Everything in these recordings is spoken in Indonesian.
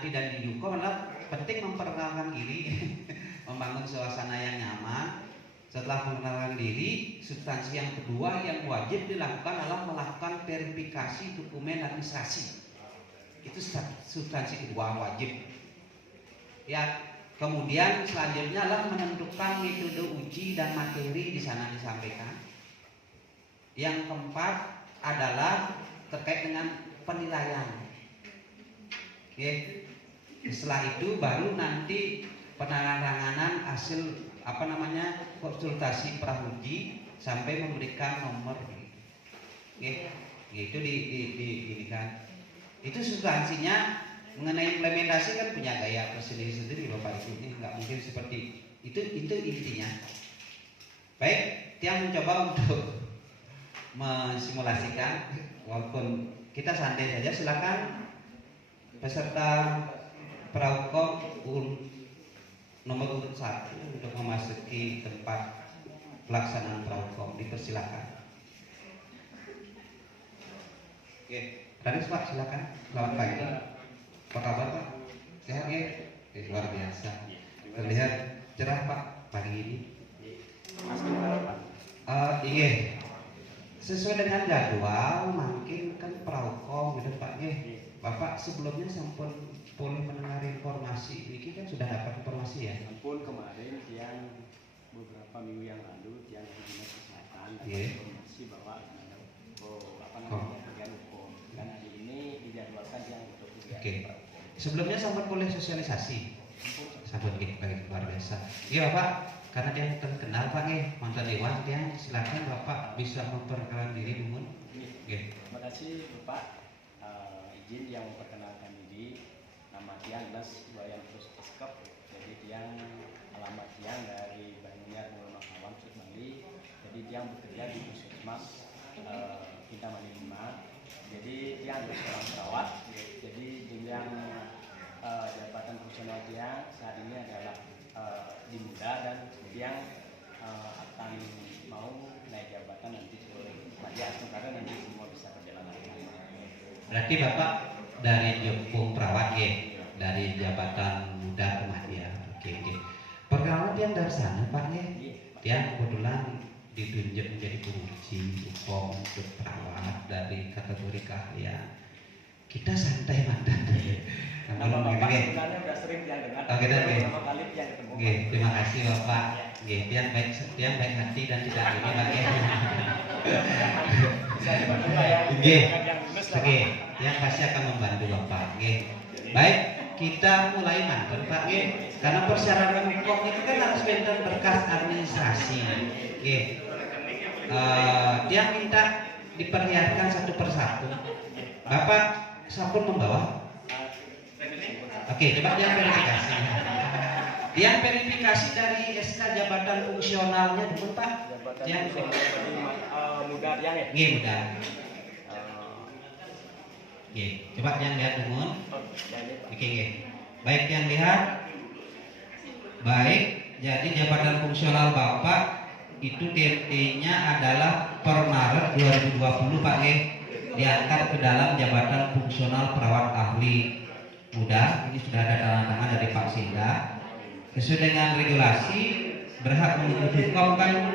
nanti dan di Yuko adalah penting memperkenalkan diri, membangun suasana yang nyaman. Setelah mengenalkan diri, substansi yang kedua yang wajib dilakukan adalah melakukan verifikasi dokumen administrasi. Itu substansi kedua wajib. Ya, kemudian selanjutnya adalah menentukan metode uji dan materi di sana disampaikan. Yang keempat adalah terkait dengan penilaian. Oke. Setelah itu baru nanti penandatanganan hasil konsultasi prauji sampai memberikan nomor. Oke. Itu di kan. Itu substansinya. Mengenai implementasi kan punya gaya tersendiri Bapak Ibu, ini nggak mungkin seperti itu intinya. Baik, Tiang mencoba untuk mensimulasikan, walaupun kita santai saja. Silakan peserta Praukom nomor urut 1 untuk memasuki tempat pelaksanaan Praukom, dipersilakan. Oke, Ranis Pak, silakan. Selamat pagi. Apa kabar Pak? Sehat ya? Luar biasa. Terlihat cerah Pak pagi ini. Iya. Sesuai dengan jadwal, mungkin kan Praukom gitu Pak ya. Bapak sebelumnya sampun boleh mendengar informasi. Ini kan sudah dapat informasi ya? Ampun, kemarin yang beberapa minggu yang lalu yang Dinas Kesehatan informasi bahwa bagian hukum dan hari ini dijadwalkan yang untuk kegiatan. Sebelumnya sampai boleh sosialisasi. Sampai baik luar biasa. Iya Bapak, karena dia terkenal Pak mantan dewan, dia silakan Bapak bisa memperkenalkan diri dulu. Terima kasih Bapak. Izin yang memperkenalkan diri, nama Tiang adalah Wayan Terus Eskep. Jadi Tiang alamat Tiang dari Banjar Mulunakawan, Bali. Jadi Tiang bekerja di Puskesmas Kintamani 5. Jadi Tiang adalah seorang perawat. Jadi jenjang jabatan fungsional Tiang saat ini adalah di muda, dan Tiang akan mau naik jabatan nanti pada sementara nanti semua bisa berjalan lancar. Berarti Bapak dari Jepung perawat ya, dari jabatan muda ke media. Oke. Perkenalan Tiang dari sana Pak ya. Tiang kebetulan ditunjuk menjadi penguji hukum untuk perawat dari kategori keahlian. Kita santai mantan. Nama Bapak sebenarnya sudah sering Tiang dengar. Pertama kali Tiang ketemu. Terima kasih Bapak. Tiang baik hati dan tidak ini Pak ya. Oke, yang pasti akan membantu Bapak. Baik, kita mulai mantan Pak. Karena persyaratan hukum itu kan harus bentang berkas administrasi. Dia minta diperlihatkan satu persatu. Bapak sampun membawa. Oke, coba dia verifikasi. Dia verifikasi dari SK jabatan fungsionalnya dulu Pak. Yang muda yang ya? Iya muda. Coba yang lihat dulu. Oke. Baik yang lihat. Baik, jadi jabatan fungsional Bapak itu DT-nya adalah per Maret 2020 Pak diangkat ke dalam jabatan fungsional perawat ahli muda. Ini sudah ada tanda tangan dari Pak Sinda. Sesuai dengan regulasi berhak menurut hukum kan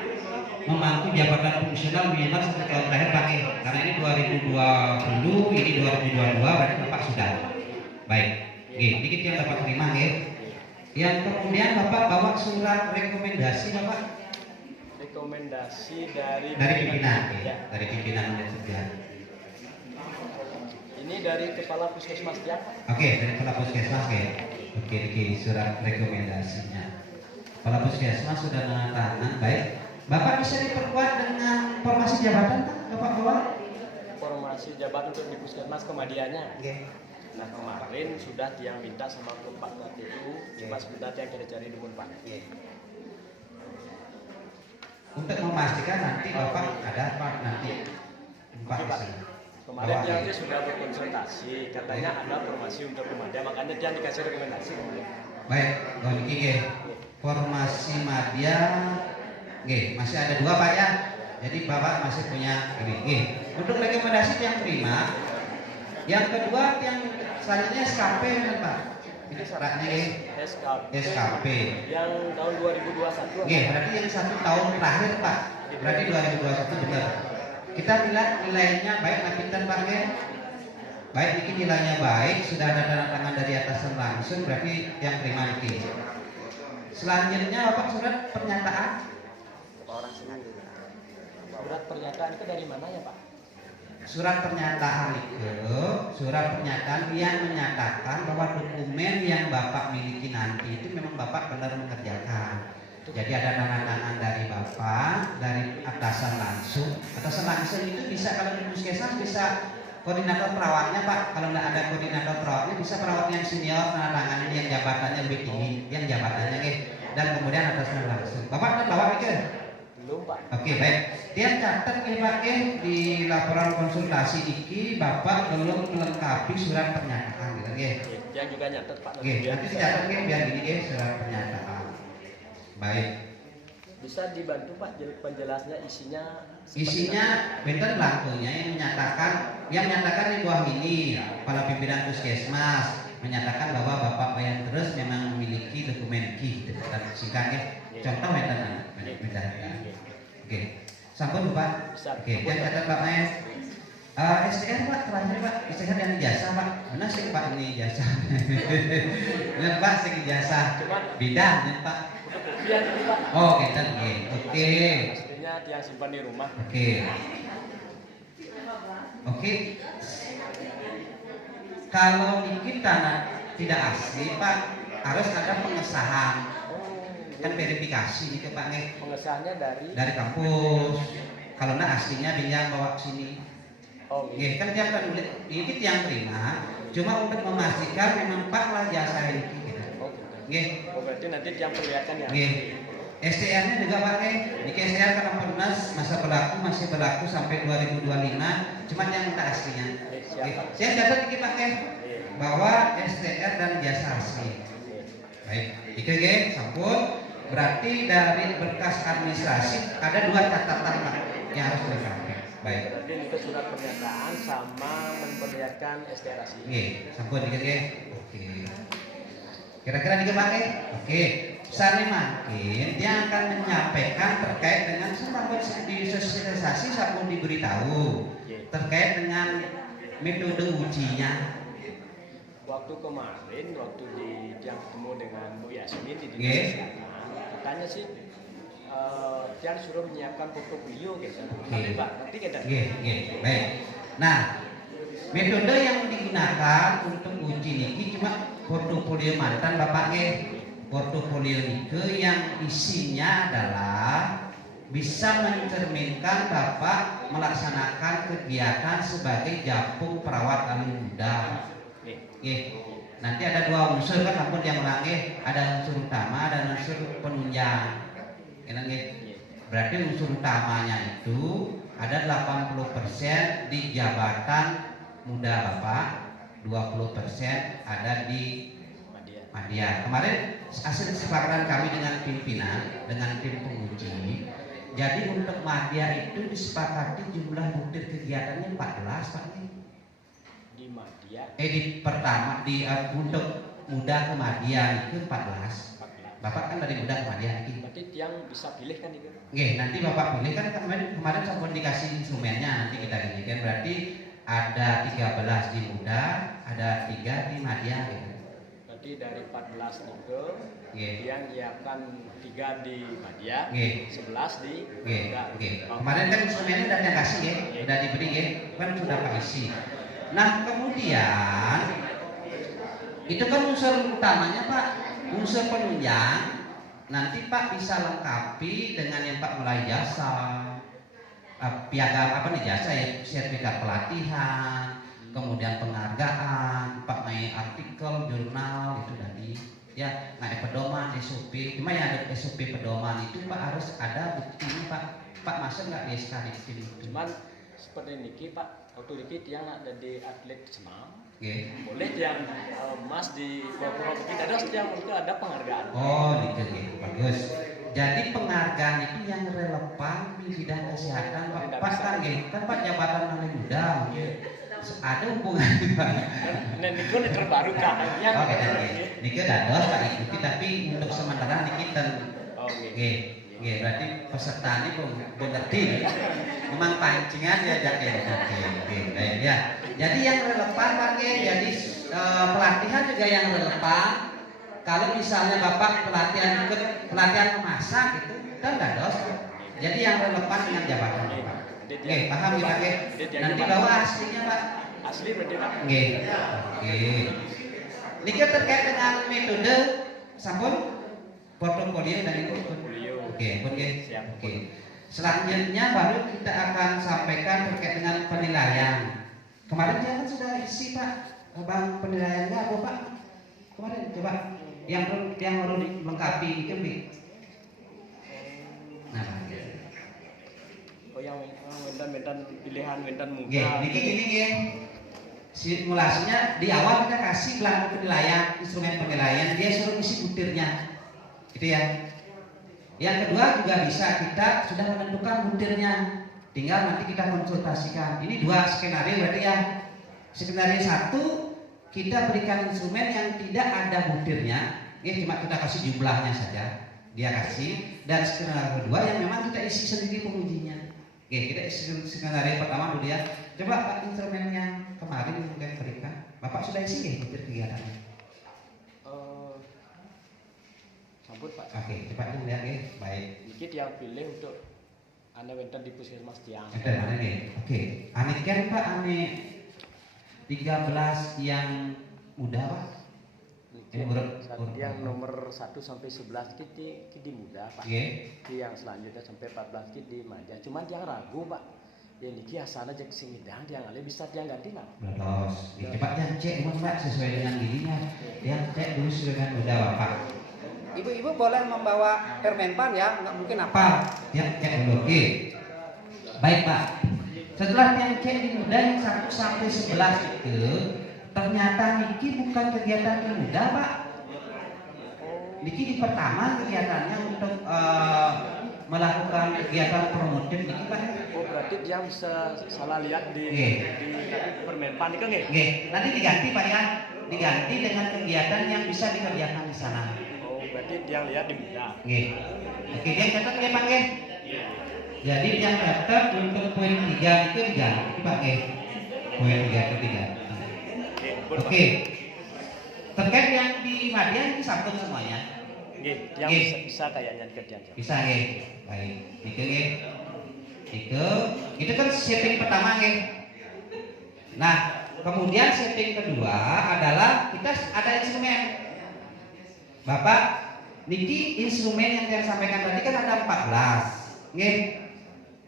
memangku jabatan fungsional minimal 1 tahun terakhir Pak karena ini 2020, ini 2022, berarti Bapak sudah. Baik, dikit yang dapat terima Yang kemudian Bapak bawa surat rekomendasi Bapak. Rekomendasi dari pimpinan, dari pimpinan kerja. Ini dari kepala puskesmas ya? Oke, dari kepala puskesmas Oke, surat rekomendasinya. Kepala puskesmas sudah menandatangan. Baik, Bapak bisa diperkuat dengan formasi jabatan Bapak bawa? Formasi jabatan untuk di puskesmas kemadiannya. Nah kemarin sudah Tiang minta sama Pak KTU, cuma sebentar Tiang cari-cari dulu Pak. Untuk memastikan nanti Bapak ada Pak nanti Pak. Kemarin Tiang sudah berkonsultasi, katanya ada formasi untuk Kemadya, makanya Tiang dikasih rekomendasi. Baik, formasi Madya, masih ada 2 Pak ya. Jadi Bapak masih punya ini. Untuk rekomendasi yang terima. Yang kedua yang selanjutnya SKP kan Pak. Ini syaratnya nggih. SKP. Yang tahun 2021. Oke, berarti yang 1 tahun terakhir Pak. Berarti 2021 benar. Kita bilang nilainya baik pinten Pak nggih. Baik ini nilainya baik, sudah ada tanda tangan dari atasan langsung, berarti yang terima niki. Selanjutnya Bapak surat pernyataan. Surat pernyataan itu dari mana ya Pak? Surat pernyataan itu surat pernyataan yang menyatakan bahwa dokumen yang Bapak miliki nanti itu memang Bapak benar mengerjakan. Jadi ada tanda tangan dari Bapak, dari atasan langsung. Atasan langsung itu bisa kalau di puskesmas bisa koordinator perawatnya Pak. Kalau tidak ada koordinator perawatnya bisa perawat yang senior tanda tangan ini yang jabatannya lebih tinggi, yang jabatannya dan kemudian atasan langsung. Bapak bawa itu? Belum Pak. Oke baik. Dia catat Pak di laporan konsultasi iki Bapak belum melengkapi surat pernyataan gitu Dia juga nyatet Pak. Nanti dicatat biar gini surat pernyataan. Baik. Bisa dibantu Pak penjelasnya isinya? Isinya benten belangkonya yang menyatakan di bawah ini kepala pimpinan puskesmas menyatakan bahwa Bapak Bayan Terus memang memiliki dokumen KI singkatnya. Contoh benten. Oke. Sampun Pak. Oke, yang catat Pak Mas. STR Pak terakhir Pak, STR yang ijazah Pak. Mana sih Pak ini ijazah? Ya Pak sing ijazah. Bidang ya Pak. Pak. Oh, kita oke. Aslinya dia simpan di rumah. Oke. Oke. Kalau kita tidak asli Pak, harus ada pengesahan. Kan verifikasi nih ke Pak nih. Pengesahannya dari kampus. Kalau enggak aslinya dia bawa ke sini. Oh, iya. Kan dia kan ini yang terima. Cuma untuk memastikan memang Pak lah jasa ini. Oh, gitu. Oh, berarti nanti yang perlihatkan ya. STR-nya juga pakai. Ini STR karena Pernas masih berlaku sampai 2025. Cuma yang minta aslinya. Saya catat ini pakai bahwa STR dan jasa asli. Baik. Iki sampun. Berarti dari berkas administrasi ada 2 catatan Pak yang harus dilengkapi. Baik. Berarti itu surat pernyataan sama memperlihatkan STR asli. Sampun iki. Oke. Kira-kira dipakai? Oke. Sani makin dia akan menyampaikan terkait dengan sampun disosialisasi sampun diberitahu terkait dengan metode ujinya. Waktu kemarin dia ketemu dengan Bu Yasmin di katanya sih dia suruh menyiapkan portofolio gitu. Tapi Pak, nanti kita. Baik. Nah, metode yang digunakan untuk uji ini cuma portofolio mantan Bapak portofolio itu yang isinya adalah bisa mencerminkan Bapak melaksanakan kegiatan sebagai japung perawat alih muda. Nanti ada 2 unsur kan ampun yang ulangi, ada unsur utama dan unsur penunjang. Berarti unsur utamanya itu ada 80% di jabatan muda Bapak, 20% ada di Madya. Kemarin hasil kesepakatan kami dengan pimpinan, dengan tim penguji. Jadi untuk Madya itu disepakati jumlah butir kegiatannya 14 Pak. Di Madya. Untuk muda ke Madya itu 14. Bapak kan dari muda ke Madya ini. Berarti yang bisa pilih kan itu? Nanti Bapak pilih kan kemarin sampun dikasih instrumennya, nanti kita pilihkan. Berarti ada 13 di muda, ada 3 di Madya gitu. Berarti dari 14 itu yang nyiapkan 3 di Madya, 11 di muda. Kemarin kan instrumennya udah dikasih udah diberi kan sudah Pak isi. Nah kemudian itu kan unsur utamanya Pak, unsur penunjang nanti Pak bisa lengkapi dengan yang Pak mulai jasa, piagam jasa sertifikat pelatihan, kemudian penghargaan, Pak main artikel, jurnal itu tadi, pedoman SOP. Cuma yang ada SOP pedoman itu Pak harus ada bukti Pak masuk nggak di SK itu. Cuman seperti niki Pak, waktu niki yang ada di atlet senam. Boleh yang emas di Bogor kita ada yang itu ada penghargaan. Oh, gitu bagus. Jadi penghargaan itu yang relevan di bidang kesehatan Pak kan Pak jabatan paling muda. ada hubungan. Nah, niku terbaru kayaknya. Oh, niki dados Pak ikuti tapi untuk sementara niki ten. Oh, Nggih. Nggih, berarti peserta ini pun ngerti. Memang pancingan ya Oke, baik ya. Jadi yang relevan Pak nggih, jadi pelatihan juga yang relevan. Kalau misalnya Bapak pelatihan memasak itu kan dados. Jadi yang relevan dengan jabatan Bapak. Oke, paham ya Pak? Nanti bawa aslinya Pak. Asli berarti Pak. Oke. Niki terkait dengan metode sampun portofolio dan itu. Oke. Selanjutnya baru kita akan sampaikan terkait dengan penilaian. Kemarin dia kan sudah isi Pak, Bang, penilaiannya apa Pak? Kemarin coba yang baru dilengkapi itu Bi. Nah, oh yang mentan pilihan mentan muka. Niki gini nggih. Simulasinya di awal kita kasih belangko penilaian, instrumen penilaian, dia suruh isi butirnya. Gitu ya. Yang kedua juga bisa kita sudah menentukan butirnya, tinggal nanti kita konsultasikan. Ini dua skenario berarti ya. Skenario satu kita berikan instrumen yang tidak ada butirnya, cuma kita kasih jumlahnya saja, dia kasih. Dan skenario kedua yang memang kita isi sendiri pengujinya. Kita isi skenario pertama dulu ya. Coba Pak instrumen yang kemarin mungkin berikan, Bapak sudah isi butir kegiatannya. Sambut Pak. Oke, cepat dilihat ya. Baik. Ini dia pilih untuk anda wenten di puskesmas tiang. Oke. Ane kan Pak, ane 13 yang muda Pak. Yang nomor 1 sampai 11 kita muda Pak. Yang selanjutnya sampai 14 kita di maja. Cuman yang ragu Pak. Ya niki asalnya jek singidang dia ngalih bisa dia ganti nak. Betul. Cepat yang cek Pak sesuai dengan dirinya. Yang cek dulu sesuai dengan muda Bapak. Ibu-ibu boleh membawa permenpan ya, nggak mungkin apa? Ya, cek dulu. Baik Pak. Setelah yang cek di muda yang 1 sampai 11 itu, ternyata niki bukan kegiatan yang muda Pak. Niki di pertama kegiatannya untuk melakukan kegiatan promotif niki Pak. Oh berarti dia bisa salah lihat di permenpan itu nggih? Nanti diganti Pak ya, diganti dengan kegiatan yang bisa dikerjakan di sana. Berarti dia lihat di muda. Oke, dia catat nggih Pak nggih. Jadi yang catat untuk poin 3 itu diganti Pak nggih. Poin 3 itu diganti. Oke. Terkait yang di Madian itu sambung semuanya. Yang bisa kayaknya dikerjakan. Bisa nggih. Baik. Itu nggih. Itu kan setting pertama nggih. Nah, kemudian setting kedua adalah kita ada instrumen. Bapak, niki instrumen yang saya sampaikan tadi kan ada 14. Nggih.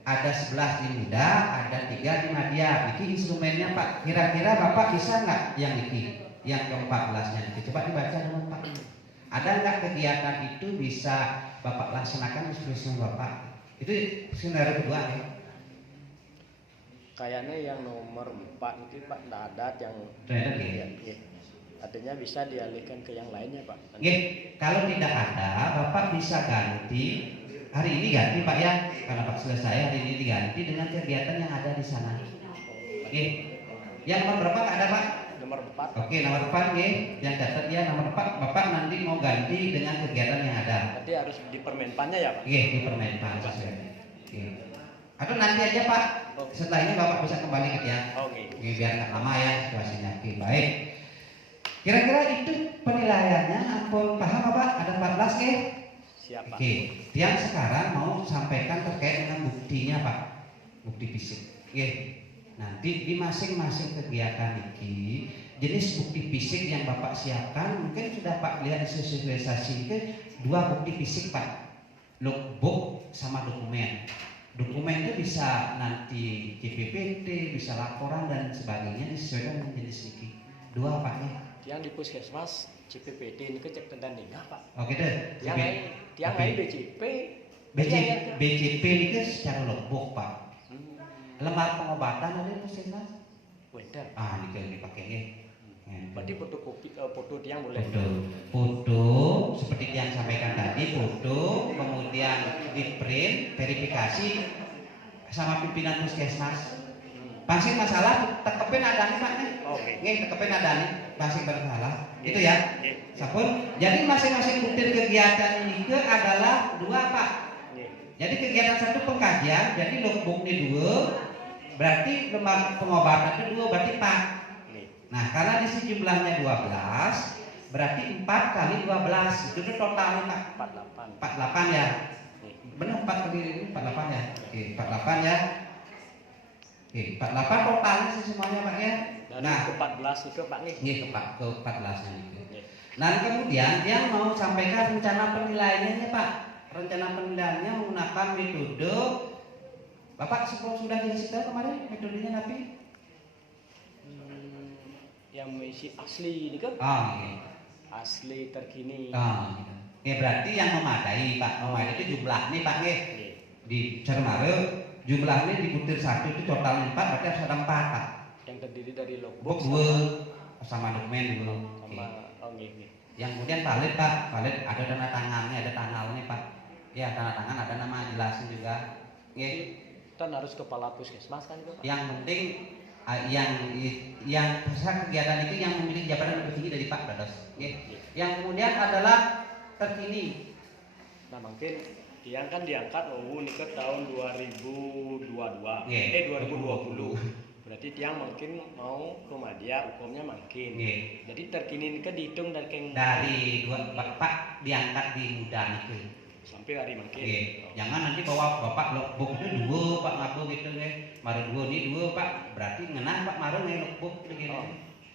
Ada 11 di muda, ada 3 di madya. Niki instrumennya Pak. Kira-kira Bapak bisa nggak yang niki? Yang ke-14-nya niki. Coba dibaca dulu Pak. Ada nggak kegiatan itu bisa Bapak laksanakan instrumen Bapak? Itu skenario kedua ya. Kayaknya yang nomor 4 itu Pak enggak ada yang artinya bisa dialihkan ke yang lainnya Pak. Kalau tidak ada, Bapak bisa ganti hari ini ganti Pak ya, karena Pak selesai hari ini diganti dengan kegiatan yang ada di sana. Yang nomor berapa nggak ada Pak? Nomor 4. Oke, nomor 4 yang catat ya nomor 4. Bapak nanti mau ganti dengan kegiatan yang ada. Berarti harus di permenpannya ya Pak? Di permenpan. Atau nanti aja Pak. Setelah ini Bapak bisa kembali ke tiang. Biar nggak lama ya situasinya. Baik. Kira-kira itu penilaiannya, ampun paham Bapak? Ada 14 Siap Pak. Tiang sekarang mau sampaikan terkait dengan buktinya Pak. Bukti fisik. Nanti di masing-masing kegiatan ini jenis bukti fisik yang Bapak siapkan mungkin sudah Pak lihat sosialisasi itu 2 bukti fisik Pak. Logbook sama dokumen. Dokumen itu bisa nanti CPPT, bisa laporan dan sebagainya disesuaikan dengan jenis ini. 2 Pak ya. Yang di puskesmas CPPT ini cek tentang ningah Pak. Oke deh. Yang lain BCP. BCP ini secara logbook Pak. Lembar pengobatan ada di puskesmas? Benar. Ini dipakai ya. Berarti foto tiang boleh. Foto seperti yang sampaikan tadi, foto, kemudian di print, verifikasi sama pimpinan puskesmas. Pangsing masalah tekepin adane Pak nih. Oke. Nggih, tekepin adane pangsing bermasalah. Itu ya. Nggih. Sampun. Jadi masing-masing butir kegiatan ini adalah dua Pak. Nggih. Jadi kegiatan satu pengkajian, jadi logbook ini dua, berarti lembaga pengobatan itu dua, berarti 4. Nggih. Nah, karena di sini jumlahnya 12, berarti 4 kali 12 itu totalnya Pak. 48. 48 ya. Nggih. Benar 4 kali ini 48 ya. Oke, 48 ya. Oke, 48 totalnya sih semuanya Pak ya. Dari Nah, ke 14 itu Pak nih. ini ke 14 nya itu. Nggih. Nah, kemudian dia mau sampaikan rencana penilaiannya Pak. Rencana penilaiannya menggunakan metode Bapak sudah dikasih tahu kemarin metodenya tapi Yang mengisi asli ini kan? iya. Asli terkini. Gitu. Ya berarti yang memadai Pak. Memadai itu jumlah nih Pak nggih. Nggih. Di Cermare jumlahnya di butir 1 itu total 4, berarti harus ada 4 Pak. Yang terdiri dari Book logbook 2 sama dokumen 2. sama oh nggih nggih. Yang kemudian valid Pak, valid ada tanda tangannya, ada tanggalnya Pak. Ya tanda tangan, ada nama jelasnya juga. Nggih. Kan harus kepala puskesmas kan itu Pak? Yang penting yang peserta kegiatan itu yang memiliki jabatan lebih tinggi dari Pak Dados. Nggih. Yang kemudian adalah terkini. Nah mungkin yang kan diangkat ini ke tahun 2022 Nggih. 2020 berarti tiang mungkin mau Muhammadiyah hukumnya makin. Nggih. Jadi terkini ini kan dihitung Dari dua Bapak diangkat di muda itu. sampai hari makin. Nggih. Jangan nanti bawa Bapak logbook itu 2 Pak ngaku gitu nggih. Maru 2 ini 2 Pak, berarti ngenah Pak maru nggih logbook gitu. Oh,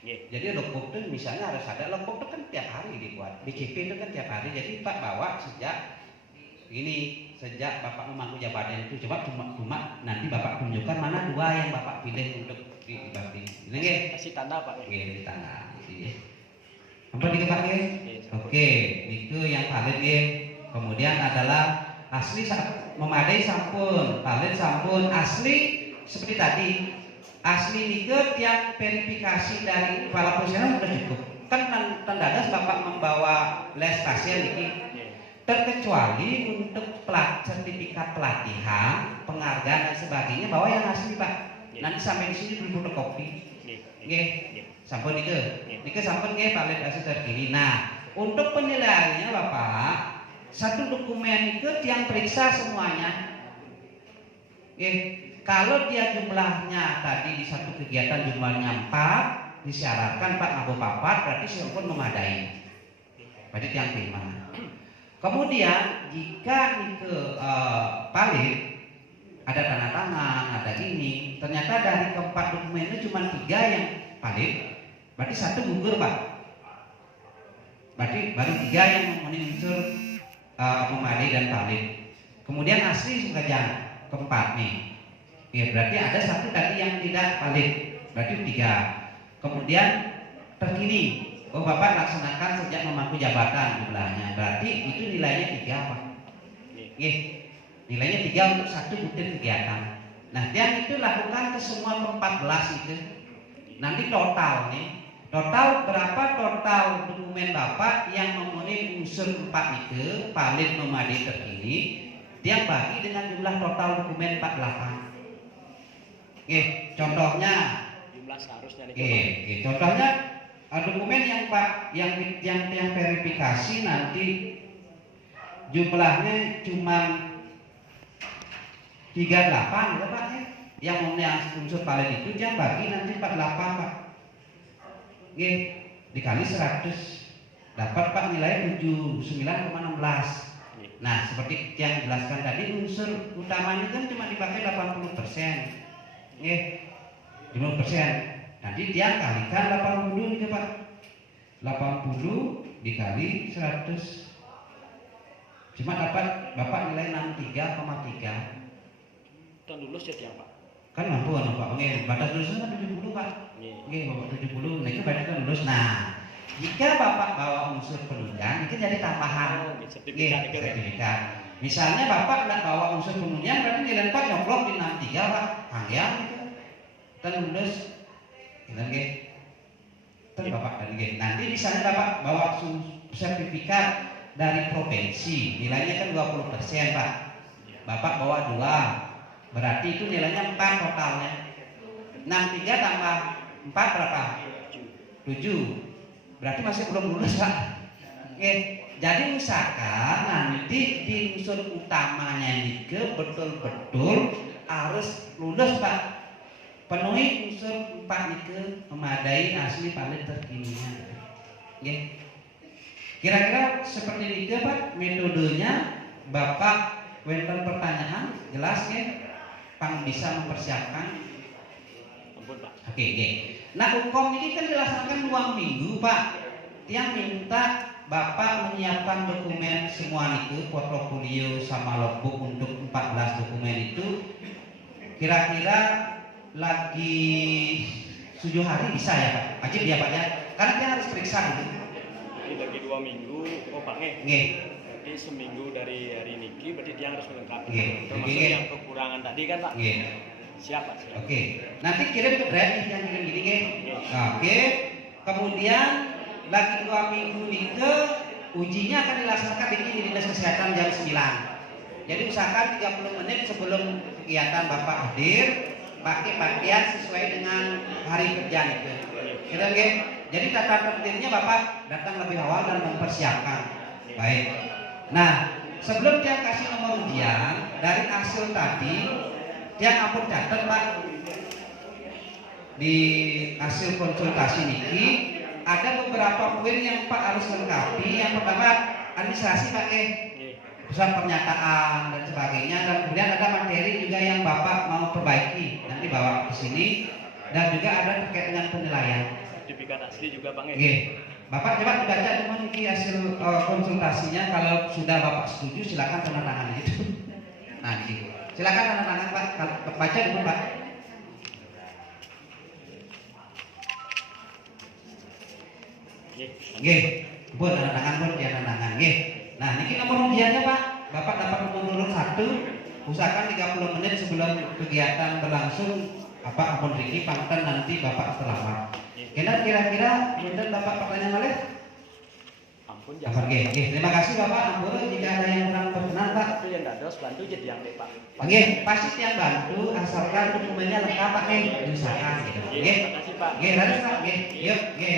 nggih. Jadi logbook itu misalnya harus ada logbook itu kan tiap hari dibuat. BCP itu kan tiap hari. Jadi Pak bawa sejak Bapak memangku jabatan itu cuma nanti Bapak tunjukkan mana 2 yang Bapak pilih untuk dibagi. Ini nggih. Kasih tanda Pak. Nggih, di tangan. Apa di Pak nggih? Nggih. Oke, itu yang valid nggih. Kemudian adalah asli memadai sampun, valid sampun, asli seperti tadi. Asli niku tiap verifikasi dari kepala puskesmas sudah cukup. Kan tendadas Bapak membawa les pasien niki. Terkecuali untuk sertifikat pelatihan, penghargaan dan sebagainya bawa yang asli Pak. Nanti sampai di sini belum fotokopi. Nggih. Sampun niku. Niku sampun nggih valid asli terkini. Nah, untuk penilaiannya Bapak, satu dokumen itu yang periksa semuanya. Kalau dia jumlahnya tadi di satu kegiatan jumlahnya 4, disyaratkan Pak ngaku papat, berarti sampun memadai. Berarti yang terima. Kemudian jika itu valid, ada tanda tangan, ada ini, ternyata dari keempat dokumen itu cuma 3 yang valid, berarti 1 gugur Pak. Berarti baru 3 yang memenuhi unsur memadai dan valid. Kemudian asli juga jangan keempat nih. Ya, berarti ada 1 tadi yang tidak valid, berarti 3. Kemudian terkini. Oh Bapak laksanakan sejak memangku jabatan jumlahnya. Berarti itu nilainya 3 Pak. Nilainya 3 untuk 1 butir kegiatan. Nah dia itu lakukan ke semua 14 itu. Nanti total nih. Total berapa total dokumen Bapak yang memenuhi unsur 4 itu, valid memadai terkini, dia bagi dengan jumlah total dokumen 48. Contohnya jumlah seharusnya nih. Contohnya dokumen yang Pak yang verifikasi nanti jumlahnya cuma 38 ya Pak ya. Yang memenuhi unsur valid itu dia bagi nanti 48 Pak. Dikali 100 dapat Pak nilai 79,16. Nah, seperti yang dijelaskan tadi unsur utamanya kan cuma dipakai 80%. 50%. Nanti dia kalikan 80 gitu Pak. 80 dikali 100. Cuma dapat Bapak nilai 63,3. Dan lulus jadi apa? Kan mampu Pak. Batas lulusnya kan 70 Pak. Bapak 70. Nah itu berarti kan lulus. Nah, jika Bapak bawa unsur penunjang itu jadi tambahan. Sertifikat. Misalnya Bapak nggak bawa unsur penunjang berarti nilai Pak nyoplok di 63 Pak. Anggian gitu. Dan lulus. Terus Bapak dan nanti misalnya Bapak bawa sertifikat dari provinsi nilainya kan 20% Pak. Bapak bawa 2, berarti itu nilainya 4 totalnya. 63 tambah 4 berapa? 7. Berarti masih belum lulus, Pak. Oke. Jadi usahakan nanti di unsur utamanya ini betul-betul harus lulus, Pak. Penuhi unsur 4 nike memadai asli paling terkinian. Oke. Kira-kira seperti nike, Pak, metodenya Bapak wenten pertanyaan jelas ya, Pang bisa mempersiapkan. Ampun Pak. Oke. Nah, hukum ini kan dilaksanakan 2 minggu, Pak. Yang minta Bapak menyiapkan dokumen semua itu, portofolio sama logbook untuk 14 dokumen itu. Kira-kira lagi 7 hari bisa ya, Pak? Wajib ya, Pak ya? Karena dia harus periksa dulu. Ini lagi 2 minggu, Pak Nggih. Jadi seminggu dari hari niki berarti dia harus melengkapi. Nggih. Termasuk Nggih. yang kekurangan tadi kan Pak? Nggih. Siap Pak. Siap. Oke. Nanti kirim ke drive yang kirim gini, nggih. Oke. Kemudian lagi 2 minggu itu ujinya akan dilaksanakan di Dinas Kesehatan jam 9. Jadi usahakan 30 menit sebelum kegiatan Bapak hadir, pakai pakaian sesuai dengan hari kerja itu. Gitu, nggih. Jadi tata tertibnya Bapak datang lebih awal dan mempersiapkan. Baik. Nah, sebelum dia kasih nomor ujian dari hasil tadi, dia ampun catat, Pak. Di hasil konsultasi niki ada beberapa poin yang Pak harus lengkapi. Yang pertama administrasi, Pak, pusat pernyataan dan sebagainya, dan kemudian ada materi juga yang Bapak mau perbaiki nanti bawa ke sini, dan juga ada terkait dengan penilaian. Sertifikat asli juga Bang. Oke. Bapak coba dibaca teman ini hasil konsultasinya. Kalau sudah Bapak setuju silakan tanda tangan itu. Nah, gitu. Silakan tanda tangan, Pak. Baca dulu, Pak. Oke. Buat tanda tangan, buat ya tanda tangan. Oke. Nah, ini nomor ujiannya, Pak. Bapak dapat nomor 1. Usahakan 30 menit sebelum kegiatan berlangsung. Ampun Riki pangkat nanti Bapak terlambat. Kira-kira mungkin Bapak pertanyaan oleh? Ampun Oke, terima kasih Bapak. Ampun jika ada yang kurang berkenan, Pak. Itu yang dados bantu jadi yang Pak. Oke, pasti yang bantu asalkan dokumennya lengkap, Pak. Diusahakan gitu. Oke. Terima kasih Pak. Oke, harus Pak. Oke, yuk, oke.